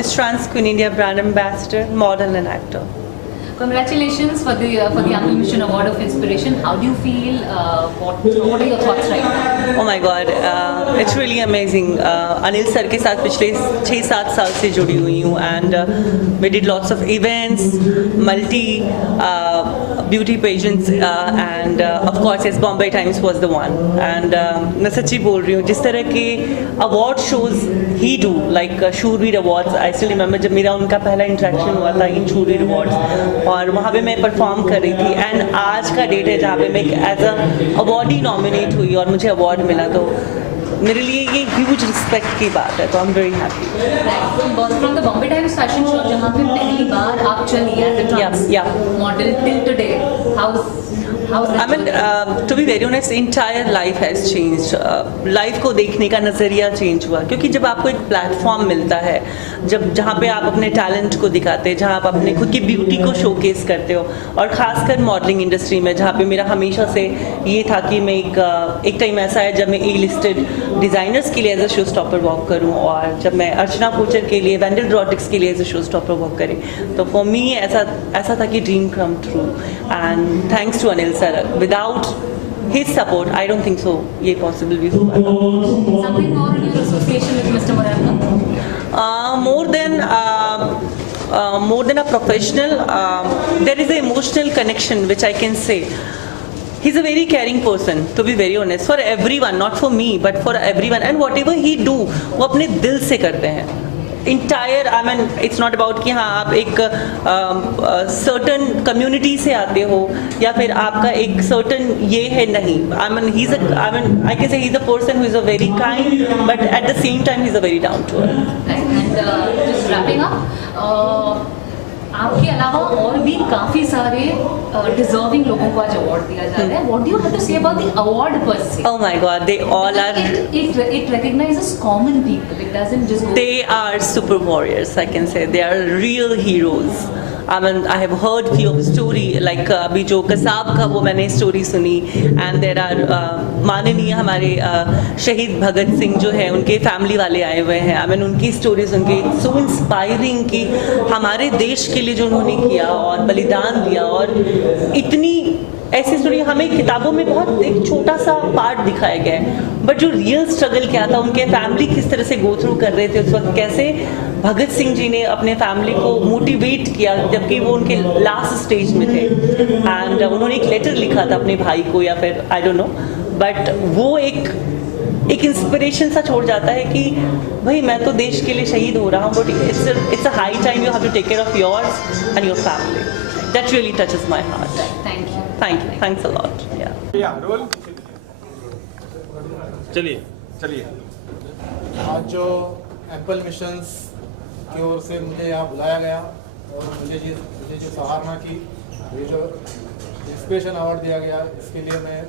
Miss Trans Queen India brand ambassador, model and actor. Congratulations for the Uncle Mission Award of Inspiration. How do you feel? What are your thoughts right now? Oh my God, it's really amazing. Anil sir के साथ पिछले 6-7 साल से जुड़ी हुई हूँ and we did lots of events, multi beauty pageants and of course yes, Bombay Times was the one. And मैं सच्ची बोल रही हूँ, जिस तरह के award shows he do, like Shurveer Awards, I still remember जब मेरा उनका पहला interaction हुआ था in Shurveer Awards और वहाँ पे मैं परफॉर्म कर रही थी एंड आज का डेट है जहाँ पे मैं एज अ अवार्डी नॉमिनेट हुई और मुझे अवार्ड मिला, तो मेरे लिए ये ह्यूज रिस्पेक्ट की बात है, तो I am very happy. From the Bombay Times fashion show जहाँ पे पहली बार आप चली as a trans model till today, I mean, to be very honest, entire life has changed. Life को देखने का नज़रिया चेंज हुआ, क्योंकि जब आपको एक प्लेटफॉर्म मिलता है, जब जहाँ पे आप अपने टैलेंट को दिखाते हैं, जहाँ आप अपने खुद की ब्यूटी को शोकेस करते हो, और ख़ासकर मॉडलिंग इंडस्ट्री में जहाँ पे मेरा हमेशा से ये था कि मैं एक टाइम ऐसा है जब मैं ए लिस्टेड डिज़ाइनर्स के लिए as a show stopper walk करूँ, और जब मैं अर्चना कोचर के लिए, वेंडल रॉड्रिक्स के लिए as a show stopper walk करें, तो फॉर मी ऐसा था कि dream come true. And thanks to Anil sir, without his support I don't think so ये possible भी हो पाता। Something more in your association with Mr. Morarka? More than a professional, there is an emotional connection which I can say. He's a very caring person, to be very honest, for everyone, not for me but for everyone, and whatever he do वो अपने दिल से करते हैं। Entire, I mean it's not about कि हाँ आप एक सर्टन कम्युनिटी से आते हो या फिर आपका एक सर्टन ये है, नहीं। I mean I can say he is a person who is a very kind but at the same time he is a very down to earth. And just wrapping up, आपके अलावा और भी काफी सारे deserving लोगों को आज award दिया जा रहा है। What do you have to say about the award पर से? Oh my God, they all are. It recognizes common people. It doesn't just go. They are super warriors, I can say. They are real heroes. I mean, I have heard few of story, like अभी जो कसाब का वो मैंने story सुनी, and there are माननीय हमारे शहीद भगत सिंह जो है उनके फैमिली वाले आए हुए हैं। I mean, उनकी स्टोरीज उनके सो इंस्पायरिंग कि हमारे देश के लिए जो उन्होंने किया और बलिदान दिया, और इतनी ऐसी स्टोरी हमें किताबों में बहुत एक छोटा सा पार्ट दिखाया गया है, बट जो रियल स्ट्रगल क्या था, उनके फैमिली किस तरह से गो थ्रू कर रहे थे उस वक्त, कैसे भगत सिंह जी ने अपने फैमिली को मोटिवेट किया जबकि वो उनके लास्ट स्टेज में थे, एंड उन्होंने एक लेटर लिखा था अपने भाई को या फिर आई डोंट नो, बट वो एक इंस्पिरेशन सा छोड़ जाता है कि भाई मैं तो देश के लिए शहीद हो रहा हूँ, but it's a high time you have to take care of yours and your family. That really touches my heart. Thank you. Thanks a lot. Yeah. Role चलिए। आज जो एप्पल मिशंस की ओर से मुझे यहाँ बुलाया गया और मुझे जो सराहना की, ये जो इंस्पिरेशन अवार्ड दिया गया, इसके लिए मैं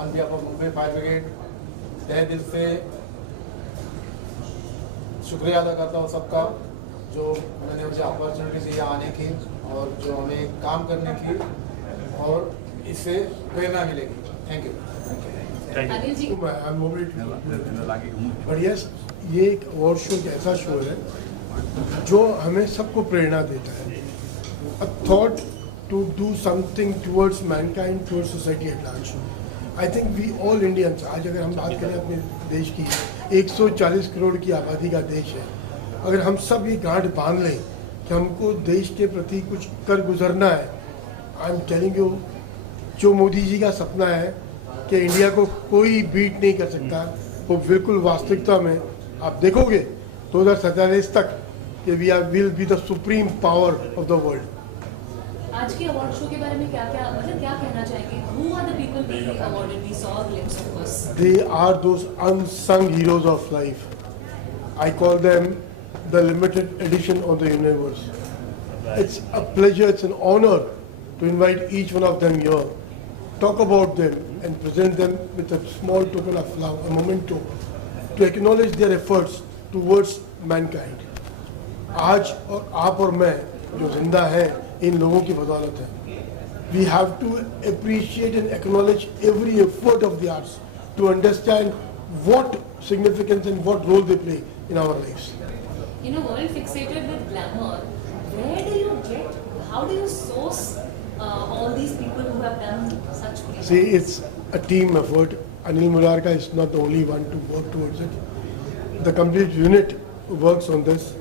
on behalf of Mumbai fire brigade तहे दिल से शुक्रिया अदा करता हूँ सबका, जो मैंने मुझे अपॉर्चुनिटी दी यहाँ आने की और जो हमें काम करने की, और इससे प्रेरणा मिलेगी। Thank you. अनिल जी, बढ़िया। ये एक अवार्ड शो एक ऐसा शो है जो हमें सबको प्रेरणा देता है। A thought to do something towards mankind, towards society at large. I think we all Indians, आज अगर हम बात करें अपने देश की, 140 करोड़ की आबादी का देश है, अगर हम सब ये गांठ बांध लें कि हमको देश के प्रति कुछ कर गुजरना है, आई एम टेलिंग यू, जो मोदी जी का सपना है कि इंडिया को कोई बीट नहीं कर सकता, वो बिल्कुल वास्तविकता में आप देखोगे 2047 तक कि we are will be the supreme power of the world. आज के अवार्ड शो के बारे में क्या कहना चाहेंगे? Who are the people being awarded? We saw a glimpse of us. They are those unsung heroes of life. I call them the limited edition of the universe. It's a pleasure, it's an honor to invite each one of them here, talk about them and present them with a small token of love, a memento, to acknowledge their efforts towards mankind. आज और आप और मैं जो जिंदा हैं इन लोगों की बदौलत है। We have to appreciate and acknowledge every effort of the arts to understand what significance and what role they play in our lives. In a world fixated with glamour, where do you get, how do you source all these people who have done such great See, things? it's a team effort. Anil Murarka is not the only one to work towards it. The complete unit works on this.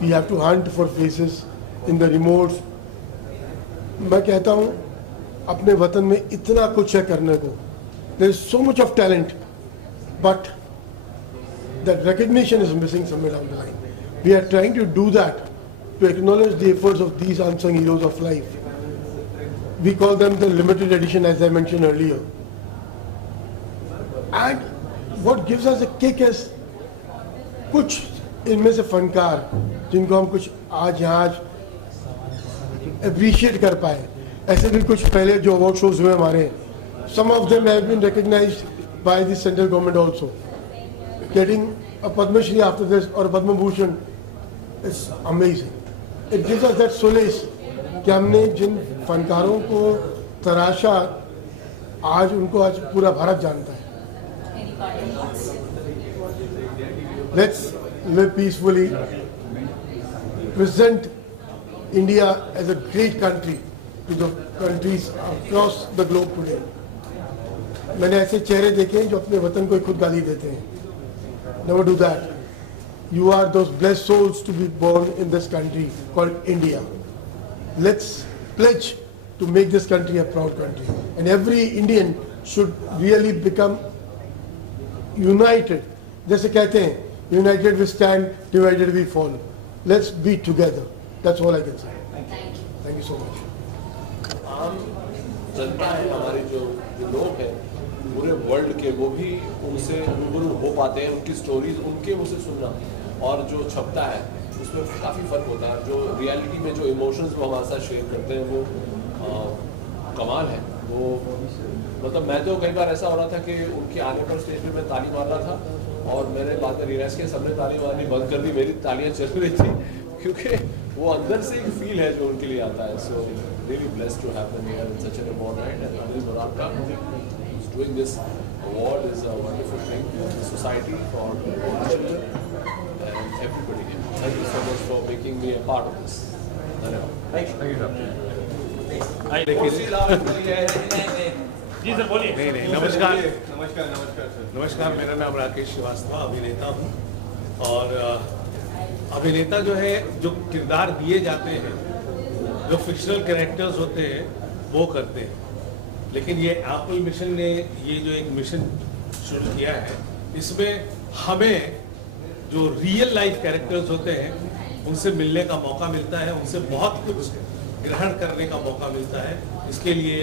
We have to hunt for faces in the remotes. मैं कहता हूँ अपने वतन में इतना कुछ है करने को. There is so much of talent, but that recognition is missing somewhere down the line. We are trying to do that to acknowledge the efforts of these unsung heroes of life. We call them the limited edition, as I mentioned earlier. And what gives us a kick is कुछ इनमें से फनकार जिनको हम कुछ आज यहाँ appreciate कर पाए. ऐसे भी कुछ पहले जो अवार्ड शोज हुए हमारे, some of them have been recognized by the central government also. Getting a Padma Shri after this or a Padma Bhushan is amazing. It gives us that solace कि हमने जिन फनकारों को तराशा, आज उनको आज पूरा भारत जानता है. Any parting thoughts? Let's live peacefully. Present India as a great country to the countries across the globe today. मैंने ऐसे चेहरे देखे हैं जो अपने वतन को खुद गाली देते हैं. Never do that. You are those blessed souls to be born in this country called India. Let's pledge to make this country a proud country. And every Indian should really become united. जैसे कहते हैं, united we stand, divided we fall. Let's be together. That's all I can say. Thank you. Thank you so much. आम जनता है, हमारे जो लोग हैं पूरे वर्ल्ड के, वो भी उनसे रूबरू हो पाते हैं. उनकी स्टोरीज उनके मुँह से सुनना और जो छपता है उसमें काफ़ी फ़र्क होता है. जो रियलिटी में जो इमोशंस वो हमारे साथ शेयर करते हैं वो कमाल है. वो मतलब मैं तो कई बार ऐसा हो रहा था कि उनके आने पर स्टेज पे मैं ताली मार रहा था और मैंने बाद में रियलाइज़ किया सबने ताली मारनी बंद कर दी, मेरी तालियां चल रही थी, क्योंकि वो अंदर से एक फील है जो उनके लिए आता है. So really blessed to have them here in such an award night. And Anil Murarka doing this award is a wonderful thing for the society, for the children and everybody here. Thank you so much for making me a part of this. Thank जी sir बोलिए. नहीं नमस्कार नमस्कार. मेरा नाम राकेश श्रीवास्तव, अभिनेता हूँ. और अभिनेता जो है, जो किरदार दिए जाते हैं, जो फिक्शनल कैरेक्टर्स होते हैं वो करते हैं. लेकिन ये एप्पल मिशन ने ये जो एक मिशन शुरू किया है, इसमें हमें जो रियल लाइफ कैरेक्टर्स होते हैं उनसे मिलने का मौका मिलता है, उनसे बहुत कुछ ग्रहण करने का मौका मिलता है. इसके लिए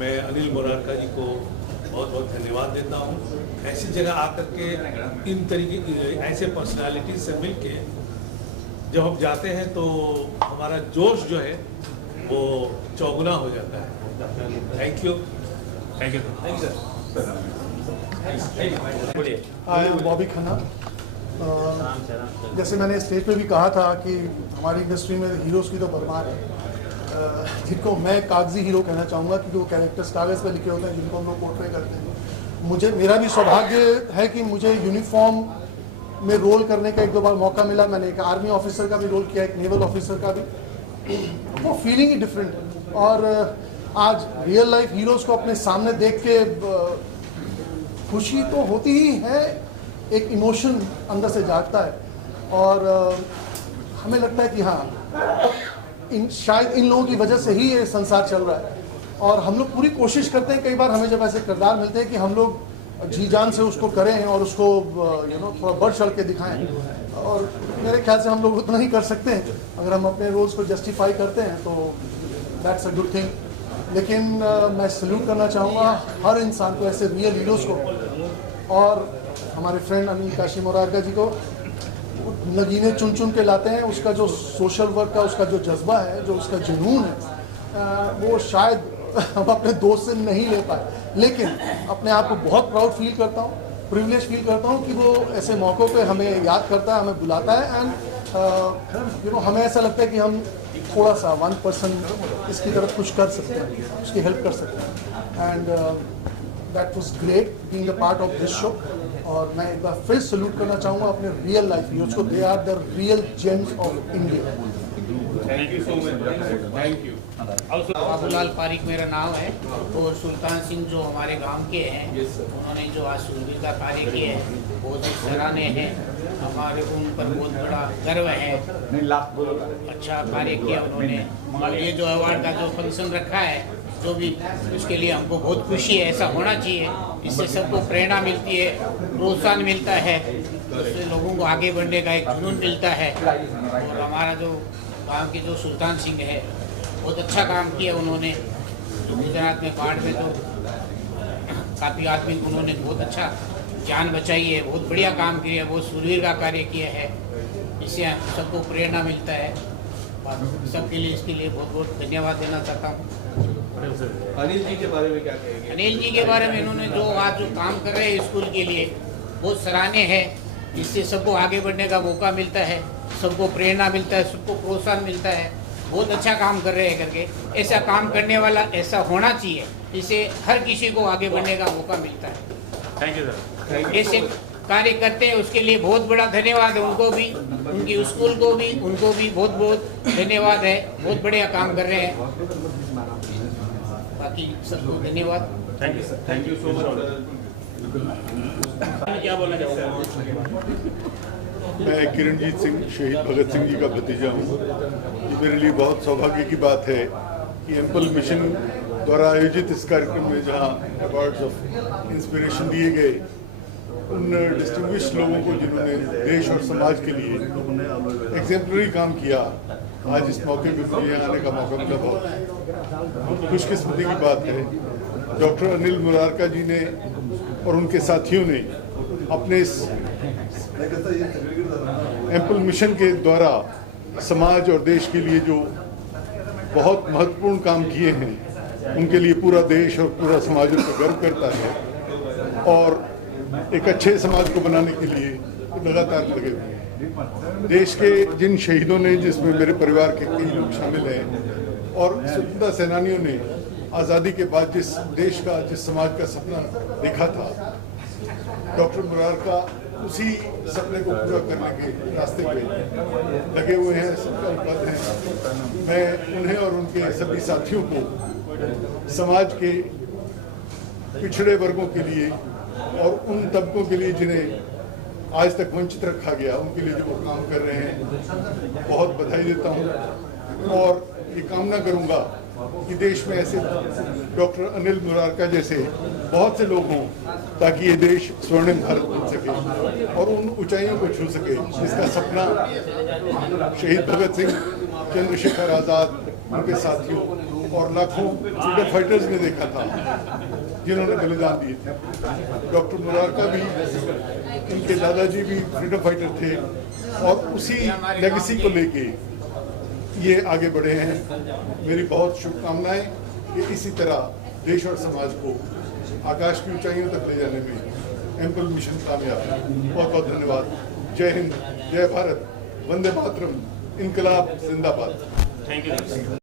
मैं अनिल मुरारका जी को बहुत बहुत धन्यवाद देता हूँ. ऐसी जगह आकर के इन तरीके ऐसे पर्सनालिटी से मिल के जब हम जाते हैं तो हमारा जोश जो है वो चौगुना हो जाता है. Thank you. Thank you sir. बोलिए. I am Bobby Khanna. जैसे मैंने स्टेज पे भी कहा था कि हमारी इंडस्ट्री में हीरोज़ की तो भरमार है, जिनको मैं कागजी हीरो कहना चाहूँगा क्योंकि वो कैरेक्टर्स कागज़ पे लिखे होते हैं जिनको हम लोग पोर्ट्रे करते हैं. मेरा भी सौभाग्य है कि मुझे यूनिफॉर्म में रोल करने का एक दो बार मौका मिला. मैंने एक आर्मी ऑफिसर का भी रोल किया, एक नेवल ऑफिसर का भी. वो फीलिंग ही डिफरेंट है. और आज रियल लाइफ हीरोज़ को अपने सामने देख के खुशी तो होती ही है, एक इमोशन अंदर से जागता है. और हमें लगता है कि हाँ, शायद इन लोगों की वजह से ही ये संसार चल रहा है. और हम लोग पूरी कोशिश करते हैं, कई बार हमें जब ऐसे किरदार मिलते हैं कि हम लोग जी जान से उसको करें और उसको थोड़ा बढ़ चढ़ के दिखाएं. और मेरे ख्याल से हम लोग उतना ही कर सकते हैं. अगर हम अपने रोल्स को जस्टिफाई करते हैं तो दैट्स अ गुड थिंग. लेकिन मैं सल्यूट करना चाहूँगा हर इंसान को, ऐसे रियल हीरोज़ को, और हमारे फ्रेंड अनिल काशी मुरारका जी को. नगीने चुन चुन के लाते हैं. उसका जो सोशल वर्क का उसका जो जज्बा है, जो उसका जुनून है, वो शायद हम अपने दोस्त से नहीं ले पाए. लेकिन अपने आप को बहुत प्राउड फील करता हूँ, प्रिविलेज फील करता हूँ कि वो ऐसे मौक़ों पे हमें याद करता है, हमें बुलाता है. एंड हमें ऐसा लगता है कि हम थोड़ा सा 1% इसकी तरफ कुछ कर सकते हैं, उसकी हेल्प कर सकते हैं. And that was great being a part of this show. और मैं एक बार फिर सल्यूट करना चाहूँगा अपने रियल लाइफ हीरोज को। They are the real gems of India. Thank you so much, thank you. Babulal Pareek मेरा नाम है और सुल्तान सिंह जो हमारे गांव के हैं, उन्होंने जो आज सुरवीर का कार्य किया है बहुत ही सराहनीय है। हमारे को उन पर बहुत बड़ा गर्व है, अच्छा कार्य किया उन्होंने। और ये जो अवार्ड का जो फंक्शन रखा है जो भी, उसके लिए हमको बहुत खुशी है। ऐसा होना चाहिए, इससे सबको प्रेरणा मिलती है, प्रोत्साहन मिलता है, उससे लोगों को आगे बढ़ने का एक जुनून मिलता है। और हमारा जो गांव के जो सुल्तान सिंह है बहुत अच्छा काम किया उन्होंने। जो गुजरात में बाढ़ में तो काफ़ी आदमी उन्होंने बहुत अच्छा जान बचाई है, बहुत बढ़िया काम किया है, बहुत सुरवीर का कार्य किया है। इससे सबको प्रेरणा मिलता है। सबके लिए इसके लिए बहुत बहुत धन्यवाद देना चाहता हूँ। अनिल जी के बारे में क्या कहेंगे? अनिल जी के बारे में इन्होंने जो आज जो काम कर रहे हैं स्कूल के लिए बहुत सराहनीय है। इससे सबको आगे बढ़ने का मौका मिलता है, सबको प्रेरणा मिलता है, सबको प्रोत्साहन मिलता है। बहुत अच्छा काम कर रहे हैं करके, ऐसा काम करने वाला ऐसा होना चाहिए, इससे हर किसी को आगे बढ़ने का मौका मिलता है। Thank you sir. ऐसे कार्य करते हैं उसके लिए बहुत बड़ा धन्यवाद है उनको भी, उनकी स्कूल को भी, उनको भी बहुत बहुत धन्यवाद है। बहुत बढ़िया काम कर रहे हैं। बाकी सबको धन्यवाद। Thank you sir, thank you so much. क्या बोलना चाहूँगा? मैं किरणजीत सिंह शहीद भगत सिंह जी का भतीजा हूँ। ये मेरे लिए बहुत सौभाग्य की बात है कि एम्पल मिशन द्वारा आयोजित इस कार्यक्रम में जहाँ अवार्ड्स ऑफ इंस्पिरेशन दिए गए उन डिस्टिंग्विश्ड लोगों को जिन्होंने देश और समाज के लिए एग्जेम्पलरी काम किया, आज इस मौके पर मुझे आने का मौका मिला। बहुत खुशकिस्मती की बात है। डॉक्टर अनिल मुरारका जी ने और उनके साथियों ने अपने इस एम्पल मिशन के द्वारा समाज और देश के लिए जो बहुत महत्वपूर्ण काम किए हैं, उनके लिए पूरा देश और पूरा समाज उन पर गर्व करता है और एक अच्छे समाज को बनाने के लिए लगातार लगे हुए हैं। देश के जिन शहीदों ने, जिसमें मेरे परिवार के कई लोग शामिल हैं, और स्वतंत्रता सेनानियों ने आज़ादी के बाद जिस देश का, जिस समाज का सपना देखा था, डॉक्टर मुरारका उसी सपने को पूरा करने के रास्ते पे लगे हुए हैं, संकल्पबद्ध हैं। मैं उन्हें और उनके सभी साथियों को समाज के पिछड़े वर्गों के लिए और उन तबकों के लिए जिन्हें आज तक वंचित रखा गया, उनके लिए जो वो काम कर रहे हैं, बहुत बधाई देता हूँ। और ये कामना करूँगा कि देश में ऐसे डॉक्टर अनिल मुरारका जैसे बहुत से लोग हों, ताकि ये देश स्वर्णिम भारत बन सके और उन ऊंचाइयों को छू सके जिसका सपना शहीद भगत सिंह, चंद्रशेखर आज़ाद, उनके साथियों और लाखों फ्रीडम फाइटर्स ने देखा था, जिन्होंने बलिदान दिए थे। डॉक्टर मुरारका भी, इनके दादाजी भी फ्रीडम फाइटर थे और उसी लेगेसी को लेके ये आगे बढ़े हैं। मेरी बहुत शुभकामनाएं कि इसी तरह देश और समाज को आकाश की ऊंचाइयों तक ले जाने में एम्पल मिशन कामयाब है। बहुत बहुत धन्यवाद। जय हिंद, जय भारत, वंदे मातरम, इनकलाब जिंदाबाद। Thank you.